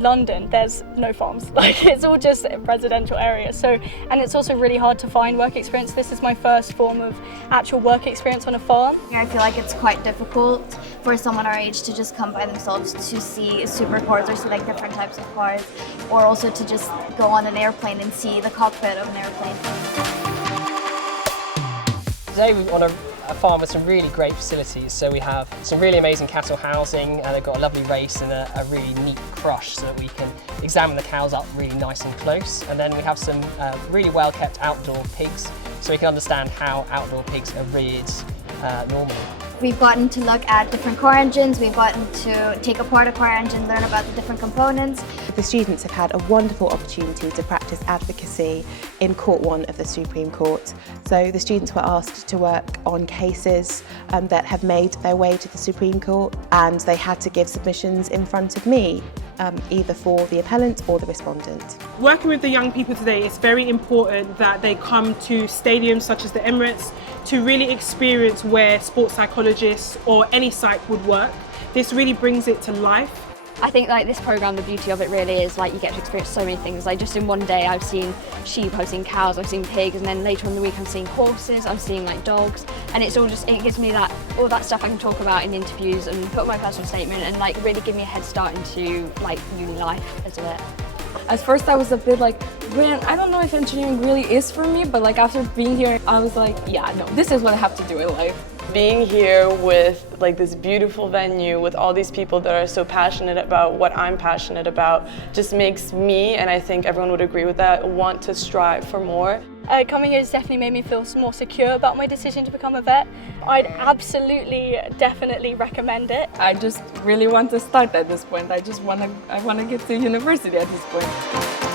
London, there's no farms. Like, it's all just residential areas. So, and it's also really hard to find work experience. This is my first form of actual work experience on a farm. I feel like it's quite difficult for someone our age to just come by themselves to see supercars or see like different types of cars, or also to just go on an airplane and see the cockpit of an airplane. Today we're on a farm with some really great facilities. So we have some really amazing cattle housing, and they've got a lovely race and a really neat crush so that we can examine the cows up really nice and close. And then we have some really well kept outdoor pigs, so we can understand how outdoor pigs are reared normally. We've gotten to look at different car engines, we've gotten to take apart a car engine, learn about the different components. The students have had a wonderful opportunity to practice advocacy in Court 1 of the Supreme Court. So the students were asked to work on cases that have made their way to the Supreme Court, and they had to give submissions in front of me, either for the appellant or the respondent. Working with the young people today, it's very important that they come to stadiums such as the Emirates to really experience where sports psychologists or any psych would work. This really brings it to life. I think like this programme, the beauty of it really is like you get to experience so many things. Like just in one day I've seen sheep, I've seen cows, I've seen pigs, and then later on in the week I'm seeing horses, I'm seeing like dogs, and it's all just, it gives me that, all that stuff I can talk about in interviews and put my personal statement and like really give me a head start into like uni life as well. At first I was a bit like, man, I don't know if engineering really is for me, but like after being here I was like, yeah, no, this is what I have to do in life. Being here with like this beautiful venue with all these people that are so passionate about what I'm passionate about just makes me, and I think everyone would agree with that, want to strive for more. Coming here has definitely made me feel more secure about my decision to become a vet. I'd absolutely, definitely recommend it. I just really want to start at this point. I want to get to university at this point.